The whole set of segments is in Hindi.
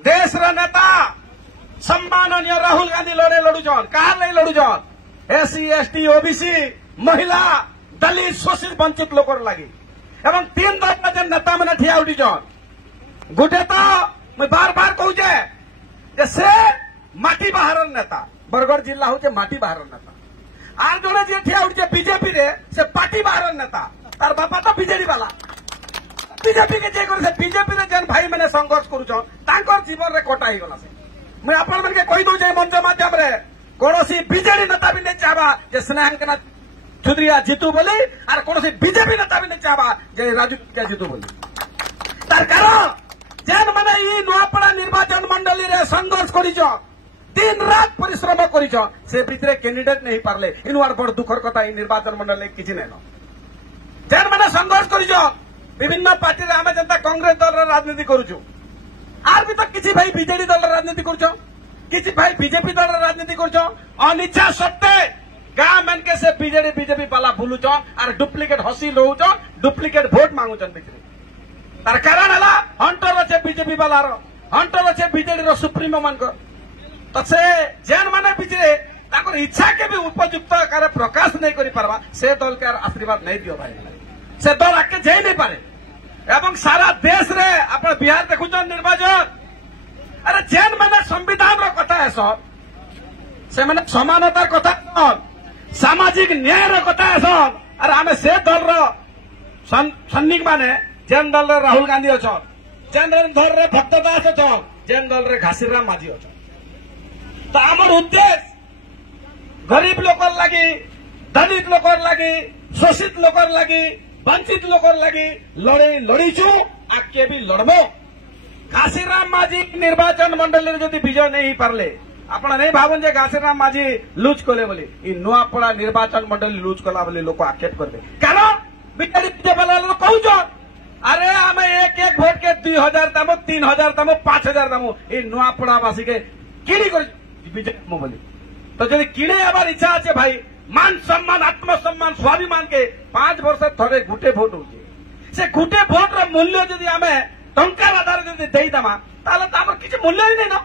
देश नेता सम्माननीय राहुल गांधी लड़े लड़ुछन कहा नहीं लड़ुछन एससी एसटी ओबीसी महिला दलित शोषित वंचित लोक लगी एवं 3 दल जेन नेता मैंने ठिया उठीछन गोटे तो मैं बार बार कहूचे से माटी बाहर नेता बरगढ़ जिला हूँ माटी बाहर नेता आर जड़े जी ठिया उठे बीजेपी रे से पार्टी बाहर नेता तार बापा तो बीजेडी वाला बीजेपी के जे बीजेपी रे जेन भाई मैंने संघर्ष करुछन तांकर जीवन रे कटा ही गला से मैं आपण मन के कहि दउ जे मंच माध्यम रे कोनोसी बीजेडी नेता भी नहीं चाहबा जे स्नेहांकनाथ चौधरी जीतू बोली और कोनोसी बीजेपी नेता भी नहीं चाहबा जे राजू के जीतू बोली तार कारण जेन माने ई नुआपड़ा निर्वाचन मंडली रे संघर्ष करिछ दिन रात परिश्रम करिछ से भितरे कैंडिडेट नहीं पारले इनवार बड़ दुखर कथा ई निर्वाचन मंडली किछि नै न जेन माने संघर्ष करिछ विभिन्न पार्टी रे आमे जनता कांग्रेस दल रे राजनीति करूछु आर भी तो किसी भाई बीजेडी दल राजनीति करुछो किसी भाई बीजेपी दल राजनीति करुछो अनिच्छा सत्ते गाँ मन के से बीजेपी वाला बुलुछ और डुप्लिकेट हसी रोच डुप्लिकेट भोट मांगुचन भितरे तार कारण है हंटर अच्छे बीजेपी वाला हंटर अच्छे बीजेडी सुप्रीमो मान तो से जेन माने भितरे इच्छा के भी उपयुक्त आकार प्रकाश नहीं करि पारबा से दल के आशीर्वाद नहीं दियो भाई से दल आके जाई नहीं पारे एवं सारा देश रे अपन बिहार देखुछन निर्वाचन अरे जेन माने संविधान रो कथा है सब से माने समानतार कथा सामाजिक न्याय रो कथा है सब अरे आमे से दल रो सैनिक माने जेन दल रे राहुल गांधी अछन जेन दल रे भक्तदास अछन जेन दल रे घासीराम माझी अछन तो आमर उद्देश्य गरीब लोकर लगी दलित लोकर लगी शोषित लोकर लगी वंचित लोकर लगी लड़ीचु आगे भी लड़बो घासीराम माझी निर्वाचन मंडली जदि विजय नहीं पारले आपण नहीं भावन जे घासीराम माझी लुच कले बोली ई नुआपड़ा निर्वाचन मंडली लुच कला बोली लोक आक्षेप करबे कारण बीजेडी वाला लोग कहउछ अरे आमे एक एक वोट के 2000 दामो 3000 दामो 5000 दामो ई नुआपड़ा वासी के किणी कर बीजेडी बोली तो जदि किणे आबार इच्छा আছে भाई मान सम्मान आत्मसम्मान स्वाभिमान के 5 वर्ष थरे गुटे भोट होचे से गुटे भोट रो मूल्य जदि आमे टंकार आधार जदि देई दमा ताले त हमर किछ मूल्य ही नहीं न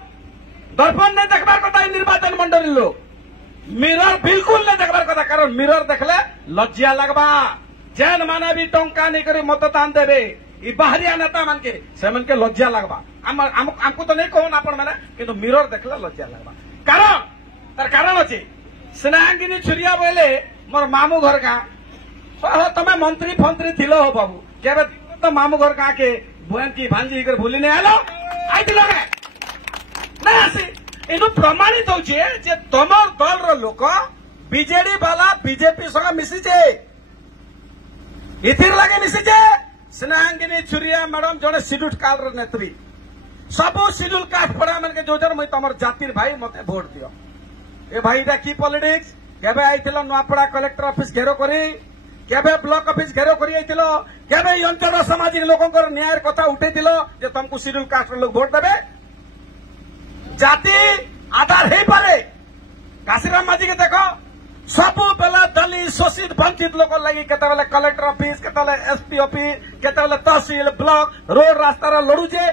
दर्पण नहीं देखबार कथा निर्वाचन मंडली लोग मिरर बिल्कुल नहीं देखबार कथा कारण मिरर देखले लज्जा लगबा जेन माने भी टंका नहीं करी मतदान देबे ई बाहरिया नेता मान के से मन के लज्जा लगबा हमको तो नहीं कहन आपण माने किंतु मिरर देखले लज्जा लगबा कारण तार कारण अछि स्नेहांगिनी छुरिया बोले मोर मामू घर का तमें मंत्री फंत्री थिलो हो बाबू के तो मामू घर का के बुआन की भांजी कर भूली नहीं आलो आई दिलो के ना आसी इनु प्रमाणित होचे जे तमर दल रो लोक बीजेडी वाला बीजेपी संग मिसी जे इथिर लागे मिसी जे स्नेहांगिनी छुरिया मैडम जने शिड्यूल कास्ट रो नेत्री सब शिड्यूल कास्ट पड़ा मन के जोजर मैं तमर जातिर भाई मते वोट दियो ए भाई इटा की पॉलिटिक्स केबे आइथिलो नुआपड़ा कलेक्टर ऑफिस घेरो करी केबे ब्लॉक ऑफिस घेरो करी आइथिलो केबे ई अंचल सामाजिक लोकंकर न्याय कथा उठेथिलो जे तुमको शिड्यूल कास्ट लोग वोट देबे जाति आधार हे पारे घासीराम माझी के देखो सब बेला दलित शोषित वंचित लोक लगी केते बेले कलेक्टर ऑफिस केते बेले एसपी ऑफिस केते बेले तहसील ब्लॉक रोड रास्ता लड़ुजे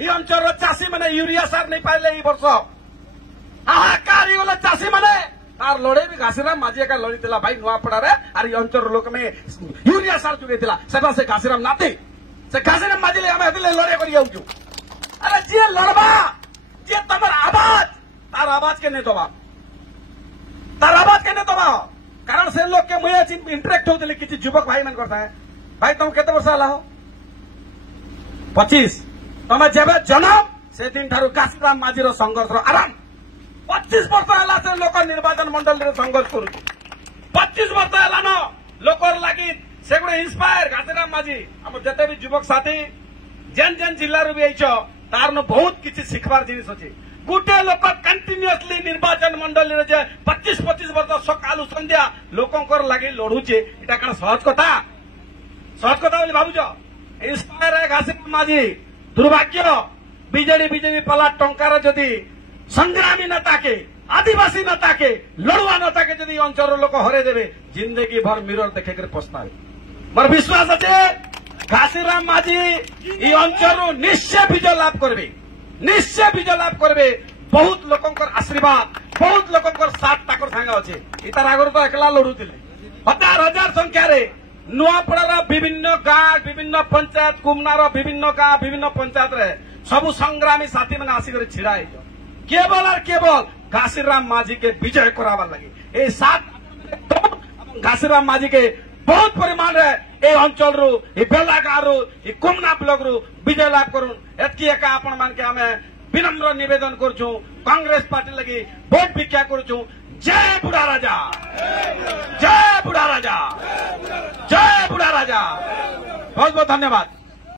ई अंचल चाषी माने यूरिया सार नहीं पाइले ई वर्ष हाहाकार वाला चाषी माने तार लड़े भी घासीराम माझी का लड़ी थिला भाई नुआपड़ा रे और अंचल लोक में यूरिया सार जुगे थिला सेटा से घासीराम नाती से घासीराम माझी ले हमें हतिले लड़े करी आउछु अरे जे लड़बा जे तमर आवाज तार आवाज के ने दबा तार आवाज के ने दबा कारण से लोग के मुया इंटरेक्ट होतले किछि युवक भाई मन करता है भाई तुम केते वर्ष आला हो 25 तमे जेबे जन्म से दिन ठारू घासीराम माझी रो संघर्ष रो आराम 25 वर्ष है से लोक निर्वाचन मंडल संघर्ष करू 25 वर्ष है न लोकर लगी से गुड़े इंस्पायर घासीराम माझी आम जिते भी युवक साथी जेन जेन जिल्ला भी आईच तार न बहुत किसी शिखबार जिनिस अच्छे गोटे लोक कंटिन्यूअसली निर्वाचन मंडल 25 वर्ष सकालू संध्या लोकंकर लगी लड़ुचे इटा कण सहज कथा बोली भावुच इंस्पायर है घासीराम माझी दुर्भाग्य बीजेडी पला टंकार जदि संग्रामी नेता के आदिवासी नेता के लड़ुआ नेता के जदि अंचल लोक हरे देवे जिंदगी भर मिरर देखे कर पछतावे मोर विश्वास अच्छे घासीराम माझी ई अंचल निश्चय विजय लाभ करबे निश्चय विजय लाभ करबे। बहुत लोकंकर आशीर्वाद, बहुत लोकंकर साथ ताकर संगे अच्छे। इतार आगर तो एकला लड़ुले हजार हजार संख्यार नुआपड़ार विभिन्न गाँ, विभिन्न पंचायत, कुमनार विभिन्न गाँ, विभिन्न पंचायत रे सबु संग्रामी साथी मैंने आसिक छिड़ा केवल और केवल घासीराम माझी के विजय कराबार लगे। ए सात घासीराम माझी के बहुत परिमाण रे ए अंचल रु, ए बेलागाँ रु, ए कुमना ब्लॉक रु विजय लाभ करूँ एतकी एका आपण मान के आमे विनम्र निवेदन करूँ। कांग्रेस पार्टी लगी भोट भिक्षा करूँ। जय बुढ़ा राजा, जय बुढ़ा राजा, जय बुढ़ा राजा। बहुत बहुत धन्यवाद।